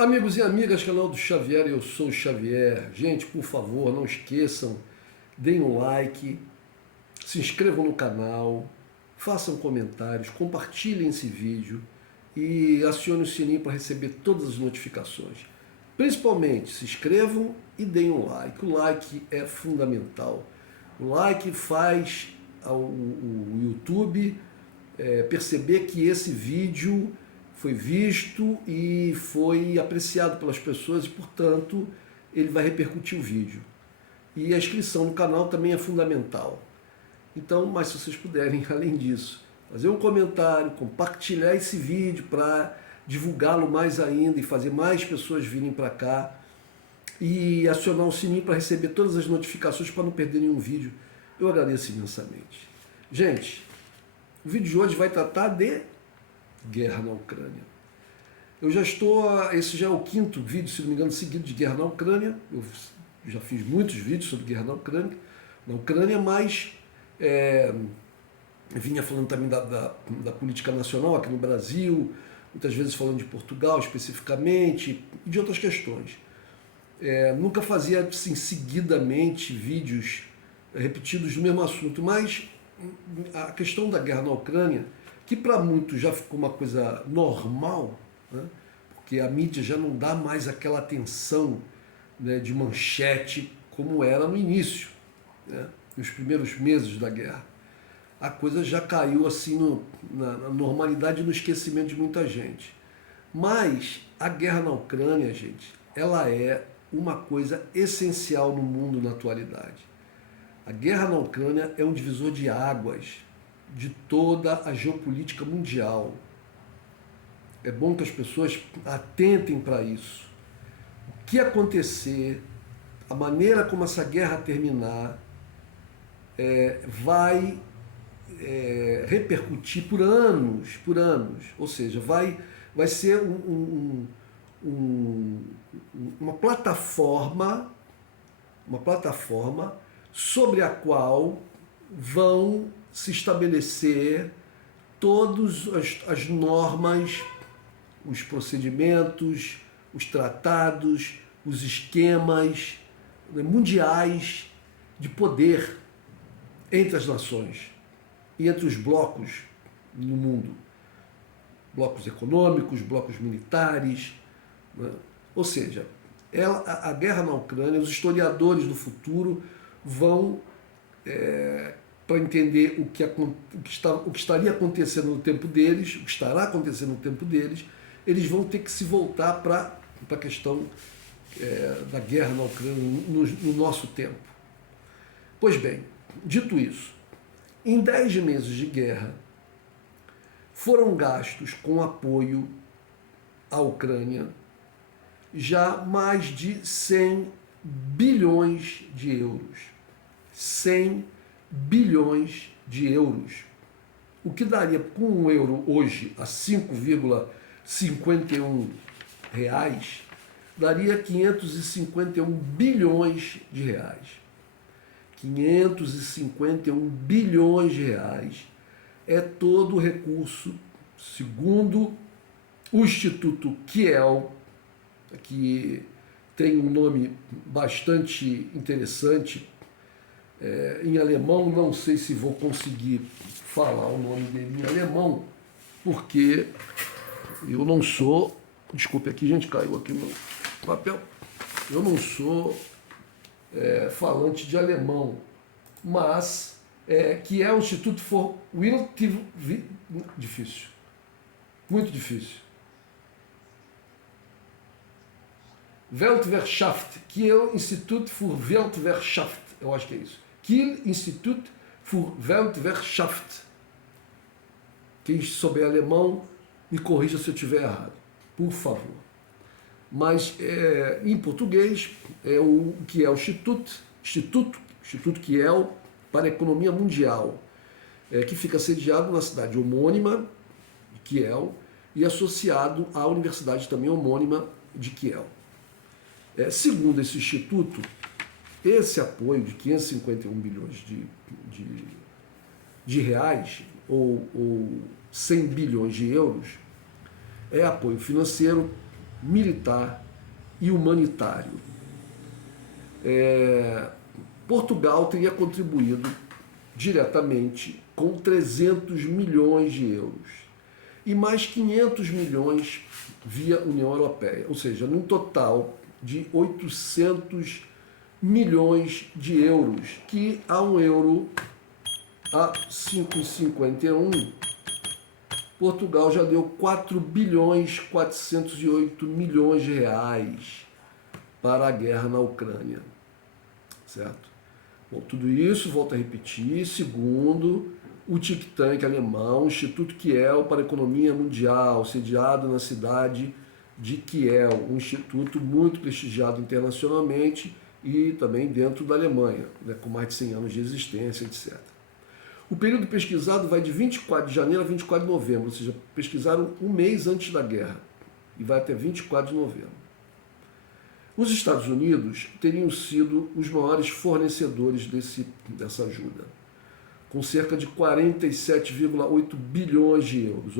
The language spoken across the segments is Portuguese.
Amigos e amigas, canal do Xavier, eu sou o Xavier. Gente, por favor, não esqueçam, deem um like, se inscrevam no canal, façam comentários, compartilhem esse vídeo e acione o sininho para receber todas as notificações. Principalmente, se inscrevam e deem um like. O like é fundamental. O like faz o YouTube perceber que esse vídeo foi visto e foi apreciado pelas pessoas e, portanto, ele vai repercutir o vídeo. E a inscrição no canal também é fundamental. Então, mas se vocês puderem, além disso, fazer um comentário, compartilhar esse vídeo para divulgá-lo mais ainda e fazer mais pessoas virem para cá e acionar o sininho para receber todas as notificações para não perder nenhum vídeo, eu agradeço imensamente. Gente, o vídeo de hoje vai tratar de guerra na Ucrânia. Eu já estou, esse já é o quinto vídeo, se não me engano, seguido de guerra na Ucrânia. Eu já fiz muitos vídeos sobre guerra na Ucrânia, mas vinha falando também da política nacional aqui no Brasil, muitas vezes falando de Portugal especificamente, e de outras questões. Nunca fazia assim, seguidamente vídeos repetidos do mesmo assunto, mas a questão da guerra na Ucrânia, que para muitos já ficou uma coisa normal, né? Porque a mídia já não dá mais aquela atenção, né, de manchete como era no início, né, nos primeiros meses da guerra. A coisa já caiu assim na normalidade e no esquecimento de muita gente. Mas a guerra na Ucrânia, gente, ela é uma coisa essencial no mundo na atualidade. A guerra na Ucrânia é um divisor de águas de toda a geopolítica mundial. É bom que as pessoas atentem para isso. O que acontecer, a maneira como essa guerra terminar, vai repercutir por anos, ou seja, vai ser uma plataforma sobre a qual vão se estabelecer todas as normas, os procedimentos, os tratados, os esquemas mundiais de poder entre as nações e entre os blocos no mundo. Blocos econômicos, blocos militares, né? Ou seja, a guerra na Ucrânia, os historiadores do futuro vão para entender o que estaria acontecendo no tempo deles, o que estará acontecendo no tempo deles, eles vão ter que se voltar para a questão da guerra na Ucrânia no nosso tempo. Pois bem, dito isso, em 10 meses de guerra foram gastos com apoio à Ucrânia já mais de 100 bilhões de euros. 100 bilhões de euros. O que daria com um euro hoje a 5,51 reais, daria 551 bilhões de reais. 551 bilhões de reais é todo o recurso, segundo o Instituto Kiel, que tem um nome bastante interessante, em alemão, não sei se vou conseguir falar o nome dele em alemão, porque eu não sou, desculpe aqui gente, caiu aqui meu papel, eu não sou falante de alemão, mas que é o Instituto for difícil, muito difícil. Weltwirtschaft, que é o Instituto für Weltwirtschaft, eu acho que é isso. Kiel Institut für Weltwirtschaft. Quem souber alemão, me corrija se eu estiver errado, por favor. Mas em português é o que é o Instituto Kiel para a Economia Mundial, que fica sediado na cidade homônima de Kiel e associado à universidade também homônima de Kiel. Segundo esse instituto, esse apoio de 551 bilhões de reais, ou 100 bilhões de euros, é apoio financeiro militar e humanitário. Portugal teria contribuído diretamente com 300 milhões de euros e mais 500 milhões via União Europeia, ou seja, num total de 800 milhões de euros, que a um euro a 5,51, Portugal já deu 4 bilhões 408 milhões de reais para a guerra na Ucrânia, certo? Bom, tudo isso, volto a repetir, segundo o think tank alemão, o Instituto Kiel para a Economia Mundial, sediado na cidade de Kiel, um instituto muito prestigiado internacionalmente e também dentro da Alemanha, né, com mais de 100 anos de existência, etc. O período pesquisado vai de 24 de janeiro a 24 de novembro, ou seja, pesquisaram um mês antes da guerra e vai até 24 de novembro. Os Estados Unidos teriam sido os maiores fornecedores dessa ajuda, com cerca de 47,8 bilhões de euros,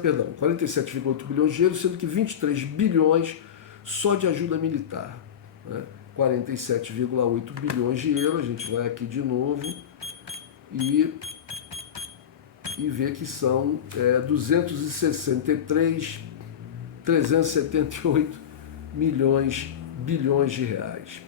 perdão, 47,8 bilhões de euros, sendo que 23 bilhões só de ajuda militar, né? 47,8 bilhões de euros, a gente vai aqui de novo e ver que são 378 bilhões de reais.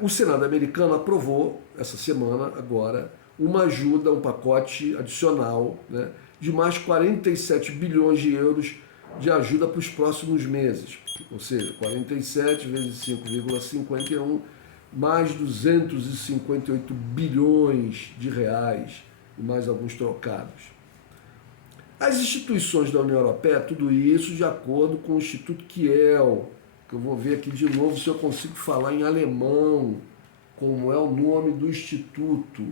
O Senado americano aprovou, essa semana agora, uma ajuda, um pacote adicional, né, de mais 47 bilhões de euros de ajuda para os próximos meses. Ou seja, 47 vezes 5,51, mais 258 bilhões de reais e mais alguns trocados. As instituições da União Europeia, tudo isso de acordo com o Instituto Kiel, que eu vou ver aqui de novo se eu consigo falar em alemão, como é o nome do instituto.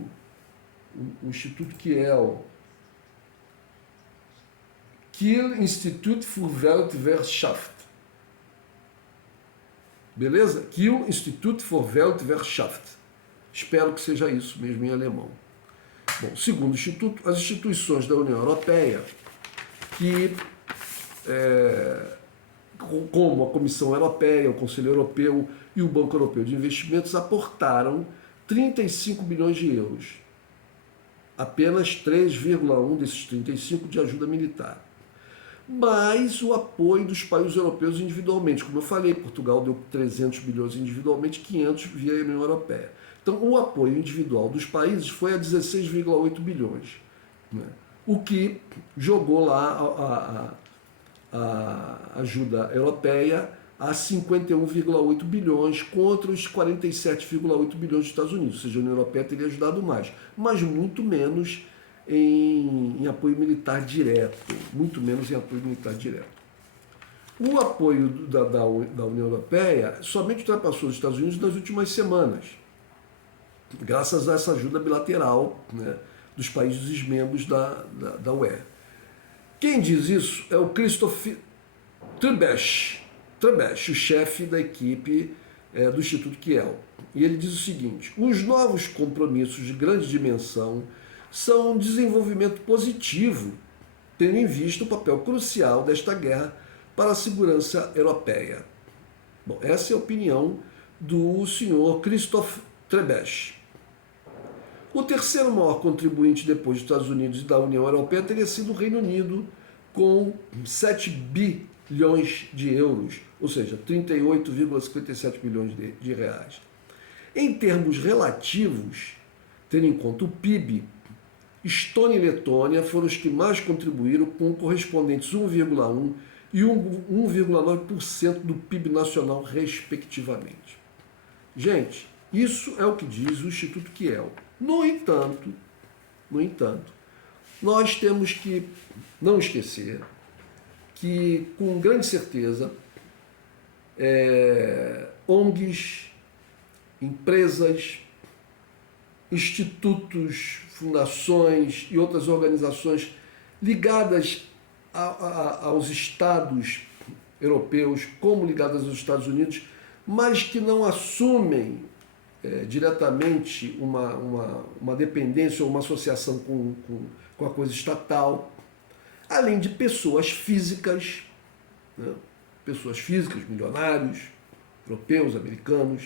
O Instituto Kiel. Kiel Institut für Weltwirtschaft. Beleza? Kiel Institut für Weltwirtschaft. Espero que seja isso mesmo em alemão. Bom, segundo o Instituto, as instituições da União Europeia, que, como a Comissão Europeia, o Conselho Europeu e o Banco Europeu de Investimentos, aportaram 35 bilhões de euros. Apenas 3,1 desses 35 de ajuda militar. Mais o apoio dos países europeus individualmente. Como eu falei, Portugal deu 300 bilhões individualmente, 500 via União Europeia. Então, o apoio individual dos países foi a 16,8 bilhões, né? O que jogou lá a ajuda europeia a 51,8 bilhões contra os 47,8 bilhões dos Estados Unidos. Ou seja, a União Europeia teria ajudado mais, mas muito menos em apoio militar direto. Muito menos em apoio militar direto. O apoio da União Europeia somente ultrapassou os Estados Unidos nas últimas semanas, graças a essa ajuda bilateral, né, dos países membros da UE. Quem diz isso é o Christoph Trebesch, o chefe da equipe do Instituto Kiel. E ele diz o seguinte: os novos compromissos de grande dimensão são um desenvolvimento positivo, tendo em vista o papel crucial desta guerra para a segurança europeia. Bom, essa é a opinião do senhor Christoph Trebesch. O terceiro maior contribuinte depois dos Estados Unidos e da União Europeia teria sido o Reino Unido, com 7 bilhões de euros, ou seja, 38,57 bilhões de reais. Em termos relativos, tendo em conta o PIB, Estônia e Letônia foram os que mais contribuíram, com correspondentes 1,1% e 1,9% do PIB nacional, respectivamente. Gente, isso é o que diz o Instituto Kiel. No entanto, nós temos que não esquecer que, com grande certeza, ONGs, empresas, institutos, fundações e outras organizações ligadas aos Estados europeus, como ligadas aos Estados Unidos, mas que não assumem diretamente uma dependência ou uma associação com a coisa estatal, além de pessoas físicas, né? Pessoas físicas, milionários, europeus, americanos,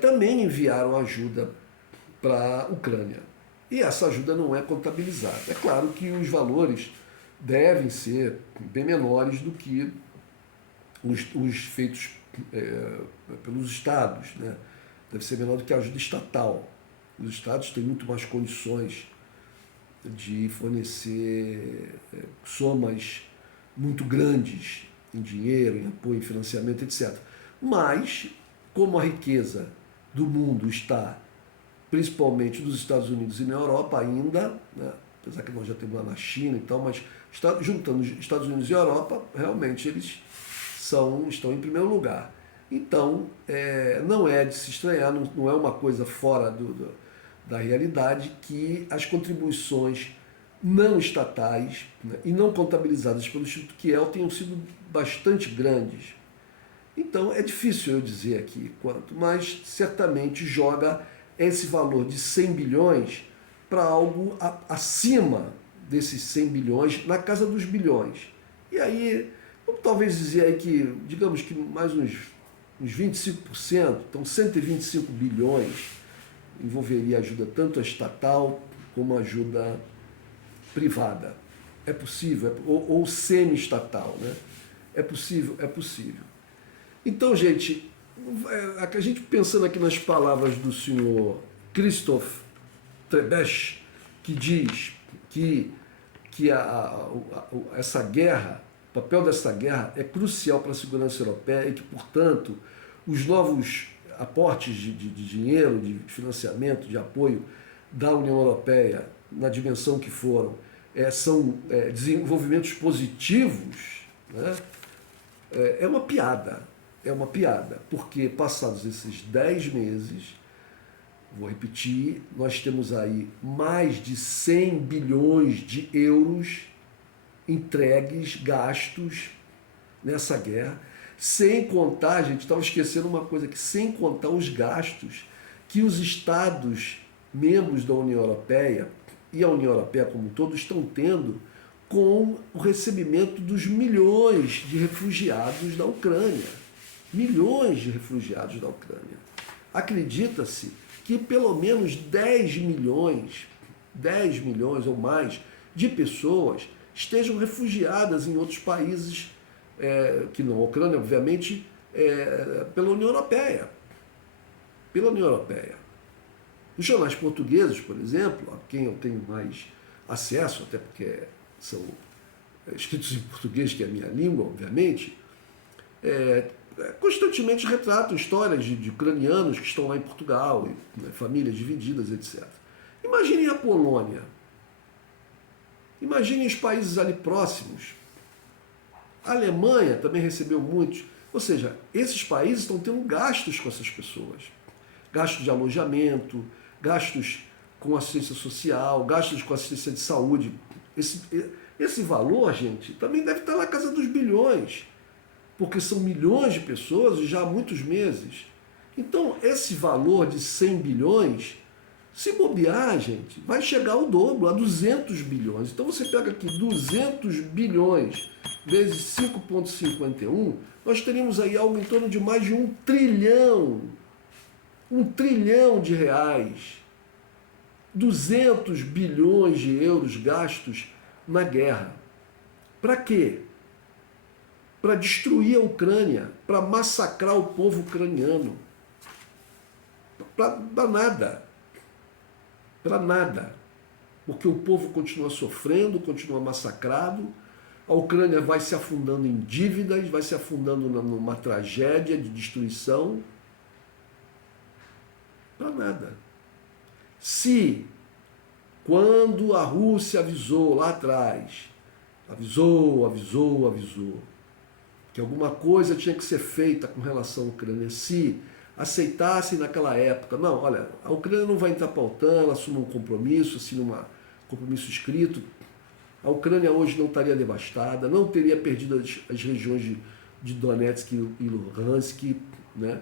também enviaram ajuda para a Ucrânia. E essa ajuda não é contabilizada. É claro que os valores devem ser bem menores do que os feitos pelos estados, né? Deve ser menor do que a ajuda estatal. Os estados têm muito mais condições de fornecer somas muito grandes em dinheiro, em apoio, em financiamento, etc. Mas, como a riqueza do mundo está principalmente nos Estados Unidos e na Europa ainda, né? Apesar que nós já temos lá na China e tal, mas juntando Estados Unidos e Europa, realmente eles estão em primeiro lugar. Então, não é de se estranhar, não é uma coisa fora da realidade que as contribuições não estatais, né, e não contabilizadas pelo Instituto Kiel tenham sido bastante grandes. Então, é difícil eu dizer aqui quanto, mas certamente joga esse valor de 100 bilhões para algo acima desses 100 bilhões, na casa dos bilhões. E aí, vamos talvez dizer aí que, digamos que mais uns 25%, então 125 bilhões, envolveria ajuda tanto estatal como ajuda privada. É possível, ou semi-estatal, né? É possível, é possível. Então, gente, a gente pensando aqui nas palavras do senhor Christoph Trebes, que diz que essa guerra, o papel dessa guerra é crucial para a segurança europeia e que, portanto, os novos aportes de dinheiro, de financiamento, de apoio da União Europeia, na dimensão que foram, são desenvolvimentos positivos, né? É uma piada, porque passados esses 10 meses, vou repetir, nós temos aí mais de 100 bilhões de euros entregues, gastos nessa guerra, sem contar, gente, estava esquecendo uma coisa aqui, sem contar os gastos que os Estados membros da União Europeia e a União Europeia como um todo estão tendo com o recebimento dos milhões de refugiados da Ucrânia. Milhões de refugiados da Ucrânia. Acredita-se que pelo menos 10 milhões ou mais de pessoas estejam refugiadas em outros países, que não a Ucrânia, obviamente, pela União Europeia. Pela União Europeia. Os jornais portugueses, por exemplo, a quem eu tenho mais acesso, até porque são escritos em português, que é a minha língua, obviamente, constantemente retratam histórias de ucranianos que estão lá em Portugal, né, famílias divididas, etc. Imaginem a Polônia. Imaginem os países ali próximos. A Alemanha também recebeu muitos. Ou seja, esses países estão tendo gastos com essas pessoas. Gastos de alojamento, gastos com assistência social, gastos com assistência de saúde. Esse valor, gente, também deve estar na casa dos bilhões, porque são milhões de pessoas e já há muitos meses. Então, esse valor de 100 bilhões, se bobear, gente, vai chegar ao dobro, a 200 bilhões. Então, você pega aqui 200 bilhões vezes 5,51, nós teríamos aí algo em torno de mais de 1 trilhão. 1 trilhão de reais. 200 bilhões de euros gastos na guerra. Para quê? Para destruir a Ucrânia, para massacrar o povo ucraniano. Para nada. Para nada. Porque o povo continua sofrendo, continua massacrado, a Ucrânia vai se afundando em dívidas, vai se afundando numa tragédia de destruição. Para nada. Se, quando a Rússia avisou lá atrás, avisou, que alguma coisa tinha que ser feita com relação à Ucrânia, se aceitassem naquela época, não, olha, a Ucrânia não vai entrar para a OTAN, ela assume um compromisso, assina um compromisso escrito, a Ucrânia hoje não estaria devastada, não teria perdido as regiões de Donetsk e Luhansk, né?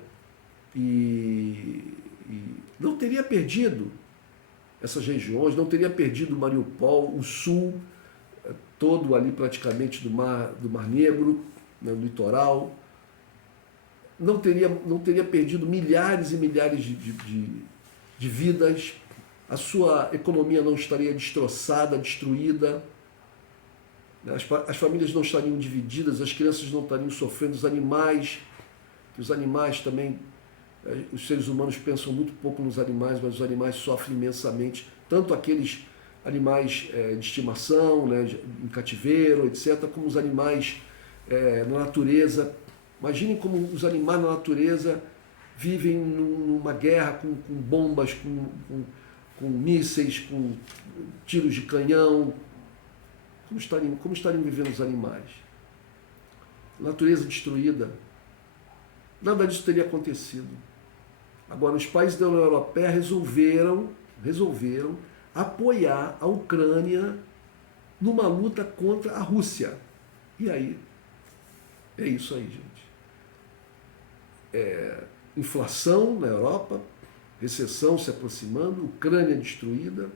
e não teria perdido essas regiões, não teria perdido Mariupol, o sul todo ali praticamente do Mar Negro, né, no litoral, não teria perdido milhares e milhares de vidas, a sua economia não estaria destroçada, destruída, né, as famílias não estariam divididas, as crianças não estariam sofrendo, os animais também, os seres humanos pensam muito pouco nos animais, mas os animais sofrem imensamente, tanto aqueles animais de estimação, né, em cativeiro, etc., como os animais na natureza. Imaginem como os animais na natureza vivem numa guerra com bombas, com mísseis, com tiros de canhão. Como estariam vivendo os animais? Natureza destruída. Nada disso teria acontecido. Agora, os países da União Europeia resolveram apoiar a Ucrânia numa luta contra a Rússia. E aí, é isso aí, gente. Inflação na Europa, recessão se aproximando, Ucrânia destruída,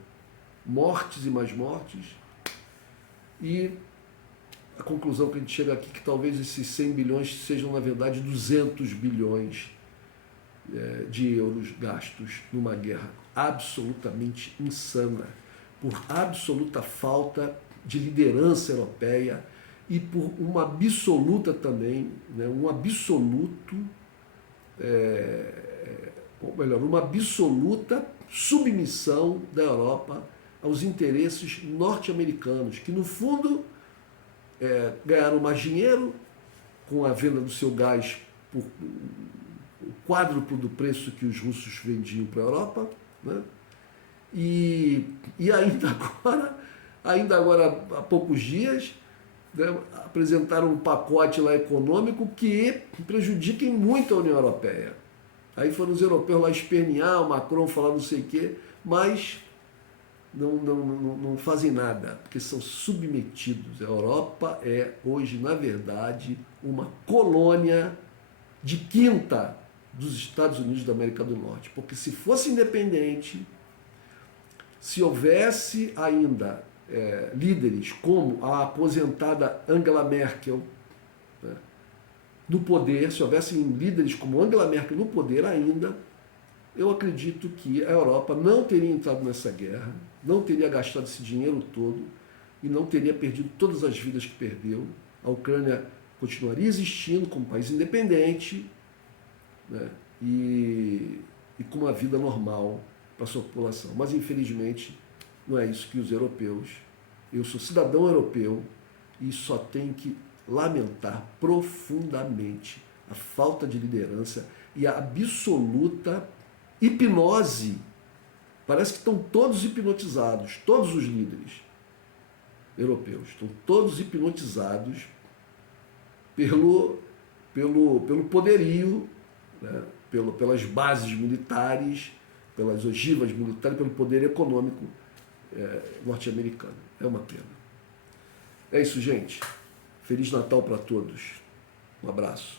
mortes e mais mortes. E a conclusão que a gente chega aqui é que talvez esses 100 bilhões sejam, na verdade, 200 bilhões de euros gastos numa guerra absolutamente insana, por absoluta falta de liderança europeia e por uma absoluta também, né, uma absoluta submissão da Europa aos interesses norte-americanos, que no fundo ganharam mais dinheiro com a venda do seu gás por o quádruplo do preço que os russos vendiam para a Europa, né? E ainda agora há poucos dias, né, apresentaram um pacote lá econômico que prejudica muito a União Europeia. Aí foram os europeus lá espernear, o Macron falar não sei o quê, mas não fazem nada, porque são submetidos. A Europa é hoje, na verdade, uma colônia de quinta dos Estados Unidos da América do Norte. Porque se fosse independente, se houvesse ainda líderes como a aposentada Angela Merkel, né, no poder, se houvessem líderes como Angela Merkel no poder ainda, eu acredito que a Europa não teria entrado nessa guerra, não teria gastado esse dinheiro todo e não teria perdido todas as vidas que perdeu. A Ucrânia continuaria existindo como país independente, né, e com uma vida normal para a sua população. Mas, infelizmente, não é isso que os europeus... Eu sou cidadão europeu e só tenho que lamentar profundamente a falta de liderança e a absoluta hipnose. Parece que estão todos hipnotizados, todos os líderes europeus estão todos hipnotizados pelo poderio, né, pelas bases militares, pelas ogivas militares, pelo poder econômico norte-americano. É uma pena. É isso, gente. Feliz Natal para todos. Um abraço.